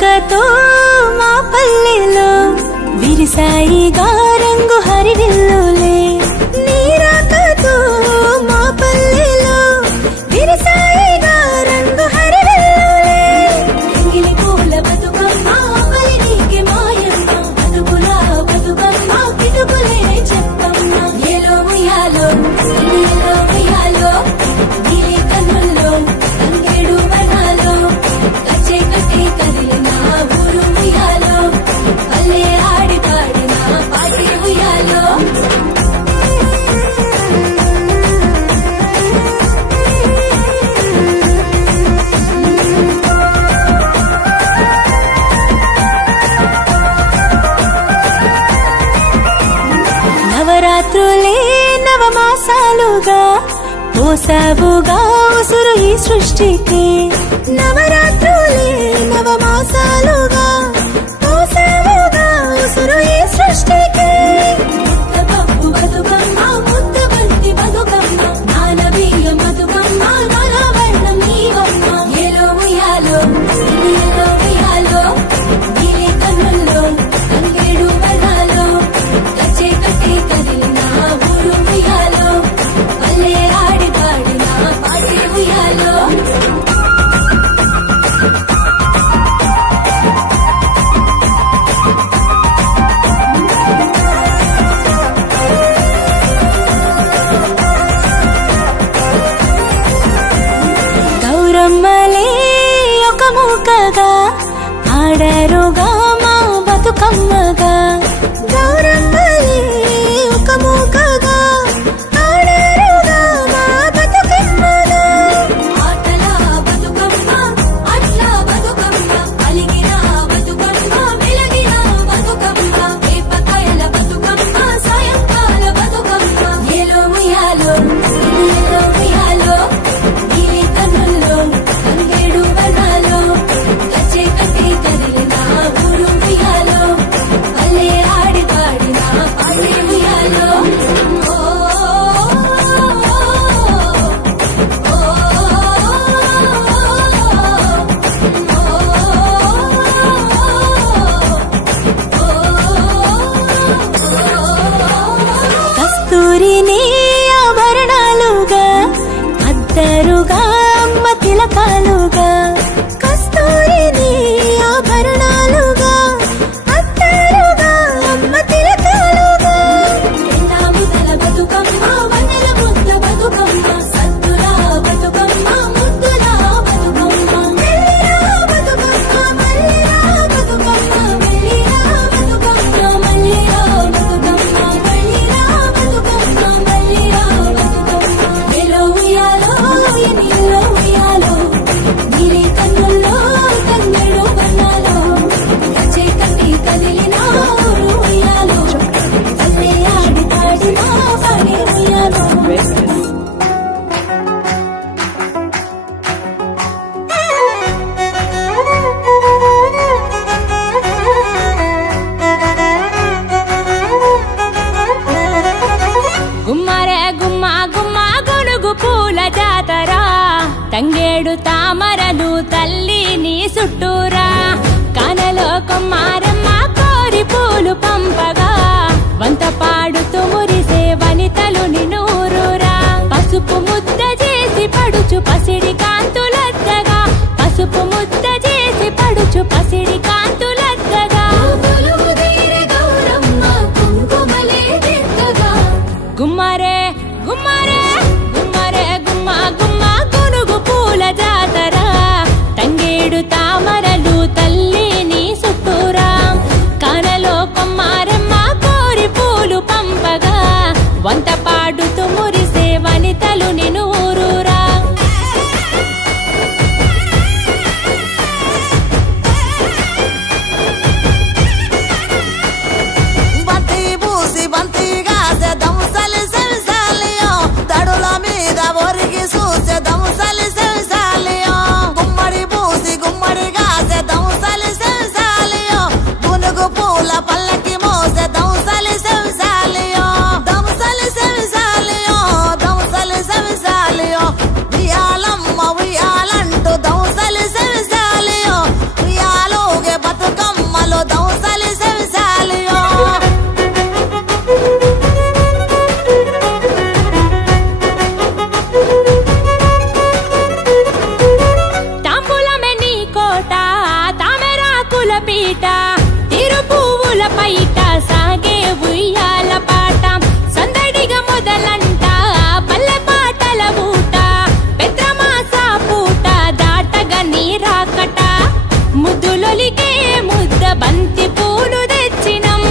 రాకతో మా పల్లెలో విరిసాయిగా రంగు హరివిల్లులే నీ రాకతో మా పల్లెలో విరిసాయిగా రంగు హరివిల్లులే ఎంగిలి పూల బతుకమ్మ బలినీకి మాయమ్మ బతుకుల బతుకమ్మ కిటుకులే చెప్పమ్మ ఏలో ఉయ్యాలో ఏలో ఉయ్యాలో నీలి కన్నుల్లో తంగేడు వనాలో కచ్చే కట్టే కదిలిన ఊరు ఉయ్యాలో పల్లె ఆడి పాడిన పాటి ఉయ్యాలో నవరాత్రులే నవమాసాలుగా పోసావుగా ఉసురు ఈ సృష్టికి నవరాత్రులే నవమాసాలుగా పోసావుగా ఉసురు ఈ సృష్టికి ముద్దపప్పు బతుకమ్మ ముద్దబంతి బతుకమ్మ నానబియ్యం బతుకమ్మ నానవర్ణం నీవమ్మ ఏలో ఉయ్యాలో ఏలో ఉయ్యాలో నీలి కన్నుల్లో తంగేడు వనాలో కచ్చే కట్టే కదిలిన ఊరు ఉయ్యాలో పల్లె ఆడి పాడిన పాటి ఉయ్యాలో గౌరమ్మలే ఒక మూకగా ఆడారుగా మా బతుకమ్మగా గౌరమ్మలే ఒక మూకగా ఆడారుగా మా బతుకమ్మగా ఆటల బతుకమ్మ అట్ల బతుకమ్మ అలిగిన బతుకమ్మ వెలిగిన బతుకమ్మ వేపకాయల బతుకమ్మ సాయంకాల బతుకమ్మ ఏలో ఉయ్యాలో ఏలో ఉయ్యాలో నీలి కన్నుల్లో తంగేడు వనాలో కచ్చే కట్టే కదిలిన ఊరు ఉయ్యాలో పల్లె ఆడి పాడిన పాటి ఉయ్యాలో కస్తూరిని ఆభరణాలుగా అద్దరుగా అమ్మ తిలకాలుగా కస్తూరిని ఆభరణాలుగా అద్దరుగా అమ్మ తిలకాలుగా ఎండాముదల బతుకమ్మ వన్నెల ముద్ద బతుకమ్మ సత్తుల బతుకమ్మ ముద్దుల బతుకమ్మ మెల్లిరా బతుకమ్మ మల్లిరా బతుకమ్మ మెల్లిరా బతుకమ్మ మల్లిరా బతుకమ్మ మల్లిరా బతుకమ్మ మల్లిరా బతుకమ్మ ఏలో ఉయ్యాలో ఎనిలో ఉయ్యాలో నీలి కన్నుల్లో తంగేడు వనాలో కచ్చే కట్టి కదిలిన ఊరు ఉయ్యాలో పల్లె ఆడి పాడిన పాడి ఉయ్యాలో గుమ్మరే గుమ్మ గుమ్మ గొనుగు పూల జాతర తంగేడు తామరలు తల్లి నీ చుట్టూరా కానలో కొమ్మారమ్మ కోరి పూలు పంపగా వంత పాడుతూ మురిసే వనితలు నినూరురా పసుపు ముద్ద చేసి పడుచు పసిడి కాంతులద్దగా పసుపు ముద్ద చేసి పడుచు పసిడి కాంతులద్దగా గుమ్మరే గుమ్మరే గుమ్మరే గుమ్మ గుమ్మ గొనుగు పూల జాతర తంగేడు తామరలు తల్లి నీ చుట్టూరా కానలో కొమ్మారమ్మ కోరి పూలు పంపగా వంత పాడుతూ మురిసే వనితలు నినూరురా బంతి పూసి బంతిగా దమ్సలి సెవిసాలియో తడుల మీద ఒరిగి చూసే దమ్సలి సెవిసాలియో గుమ్మడి పూసి గుమ్మడిగా దమ్సలి సెవిసాలియో గునుగు పూల పల్లకి మోసే దమ్సలి సెవిసాలియో దమ్సలి సెవిసాలియో దమ్సలి సెవిసాలి ఉయ్యాల పాట సందడిగా మొదలంట పల్లె పాటల ఊట పెద్రమాస పూట దాటగా నీరాకట ముద్దులొలికే ముద్ద బంతి పూలు తెచ్చినం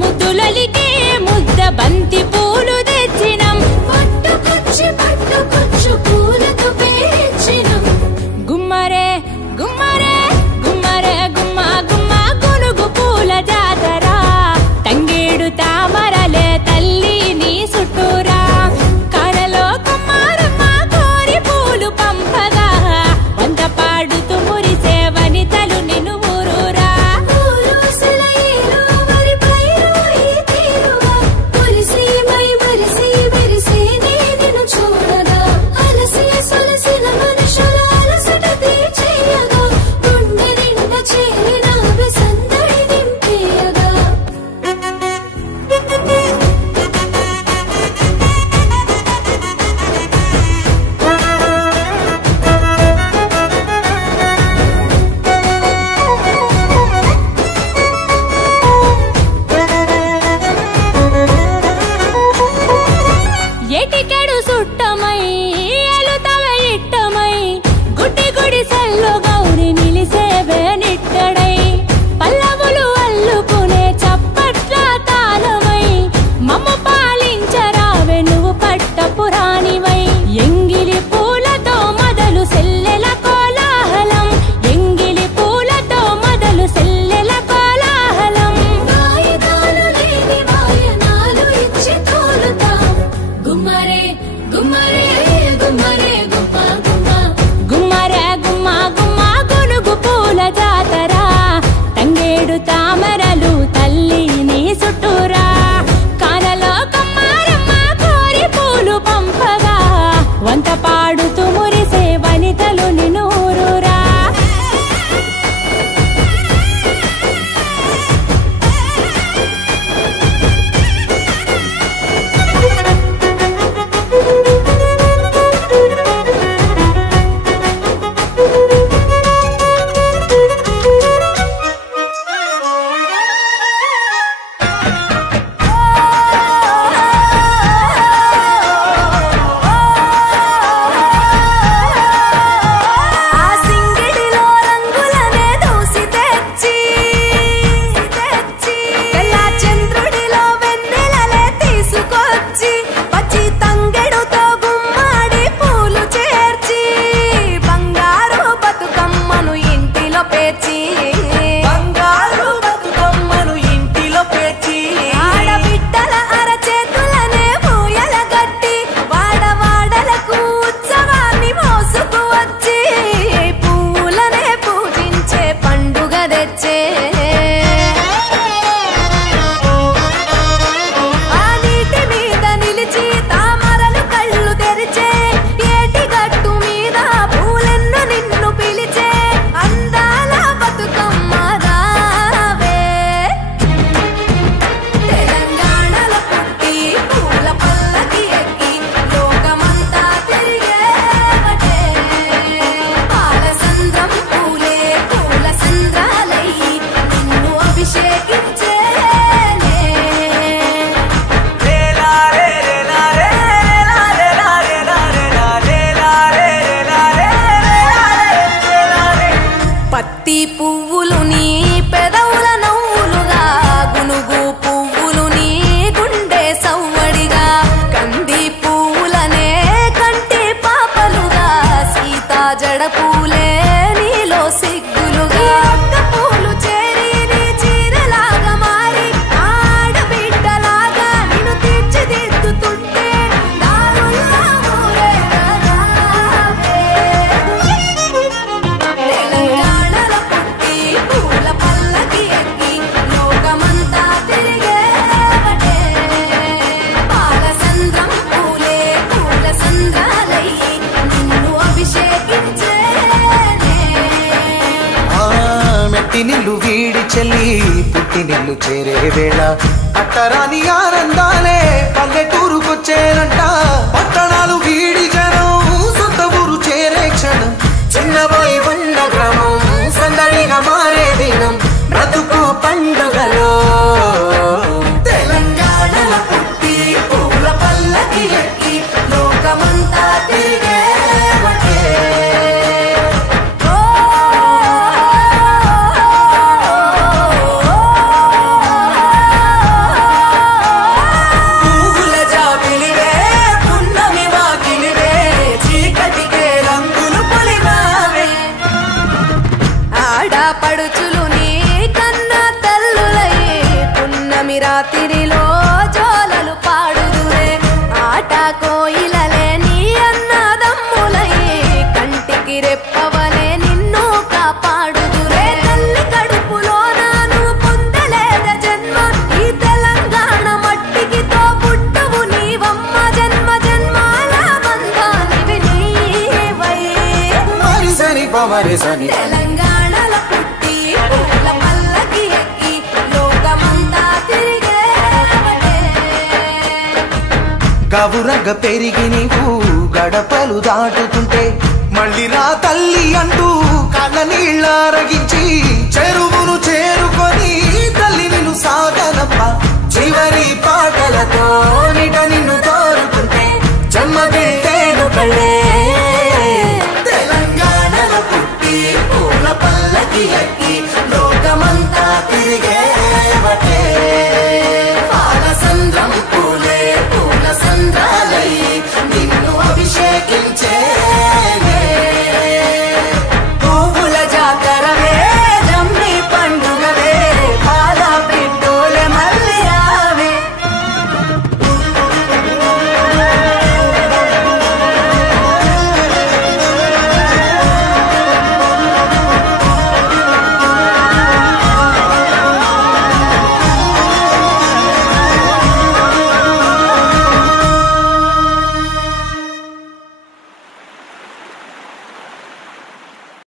ముద్దులొలికే ముద్ద బంతి పూలు తెచ్చినం పట్టుకొచ్చు పూలతో పేర్చినం గుమ్మరే గుమ్మరే గుమ్మరే గుమ్మ గుమ్మ గునుగు పూల జాతర తంగేడు తామరలే తల్లి నీ చుట్టూరా కడలో కుమారమ్మ కోరి పూలు పంపగా వంద పాడుతూ మురిసే వనితలు నిన్ను ఊరూరా ఏటికెడు సుట్టమై ఎలుతవ ఇట్టమై గుడ్డి గుడి సెల్లు గౌరి నిలిసేవే నిట్టడై పల్లవులు అల్లుకునే చప్పట్ల తాళమై మమ్ము పాలించరావే నువ్వు పట్టపురాణివై ఎంగిలి పూలతో మొదలు సెల్లెల కోలాహలం ఎంగిలి పూలతో మొదలు సెల్లెల కోలాహలం వాయిదాలు లేని వాయనాలు ఇచ్చి తోలుతా గుమ్మరే గుమ్మరే గుమ్మరే గుమ్మ గుమ్మ గుమ్మరే గుమ్మ గుమ్మ గునుగు పూల జాతర తంగేడు తామరలు తల్లి నీ చుట్టూరా కానలో కుమారమ్మ కోరి పూలు పంపగా వంత పాడుతూ మురిసే వనితలు నిన్ను ఊరూరా ఆ సింగిడిలో రంగులనే దూసి తెచ్చి తెల్ల చంద్రుడిలో వెన్నెలలే తీసుకొచ్చి పచ్చి తంగెడుతో గుమ్మాడి పూలు చేర్చి బంగారు బతుకమ్మను ఇంటిలో పేర్చి ఆడబిడ్డల అరచేతులనే పూయల గట్టి వాడవాడలకు ఉత్సవాన్ని మోసుకు వచ్చి పూలనే పూజించే పండుగ తెచ్చే ఆ నీటి మీద నిలిచి తామరలు కళ్ళు తెరిచే ఏటి గట్టు మీద పూలెన్ను నిన్ను పిలిచే అందాల బతుకమ్మ రావే తెలంగాణలో పుట్టి పూల పల్లకి ఎక్కి లోకమంతా తిరిగేవటే పాలసంద్రం పూలే పూల సంద్రాలయ్యి నిన్ను అభిషేకించేనే పత్తి పువ్వులు నీ పెదవుల నవ్వులుగా గునుగు పువ్వులు నీ గుండె సవ్వడిగా కంది పువ్వులనే కంటి పాపలుగా సీతా జడ పూలే నీలో సిగ్గులుగా ఒక్క పూలు చేరి నీ చీరలాగా మారి ఆడబిడ్డలాగా నిన్ను తీర్చిదిద్దుతుంటే దారుల్లా ఊరేగరావే. తెలంగాణలో పుట్టి పూల పల్లకి ఎక్కి లోకమంతా తిరిగేవటే పాలసంద్రం పూలే పూల సంద్రాలయ్యి నిన్ను అభిషేకించేనే మెట్టి నిల్లు వీడి చెల్లి పుట్టి నిల్లు చేరే వేళ అట్టరాని ఆనందాలే పల్లెటూరుకొచ్చేనంట పట్టణాలు వీడి జనం సొంత ఊరు చేరే క్షణం చిన్నబోయి బండ గ్రామం సందడిగా మారే దినం బ్రతుకు పండుగలో తెలంగాణ జాతిరిలో జోలలు పాడుదురే ఆట కోయిలలే నీ అన్నదమ్ములై కంటికి రెప్పవలే నిన్ను కాపాడుదురే తల్లి కడుపులో నాను పొందలేద జన్మ ఈ తెలంగాణ మట్టికి తో పుట్టవు నీవమ్మ జన్మ జన్మాల బంధానివి నీవై మరిసని పమరిసని తెలంగాణల పుట్టి పూల పల్లకి ఎక్కి లోకమంతా తిరిగేవటే గవురగ పెరిగి నీవు గడపలు దాటుతుంటే మళ్ళీ రా తల్లి అంటూ కళ్ళ నీళ్ళ అరగించి చెరువును చేరుకొని తల్లి నిన్ను సాగనప్ప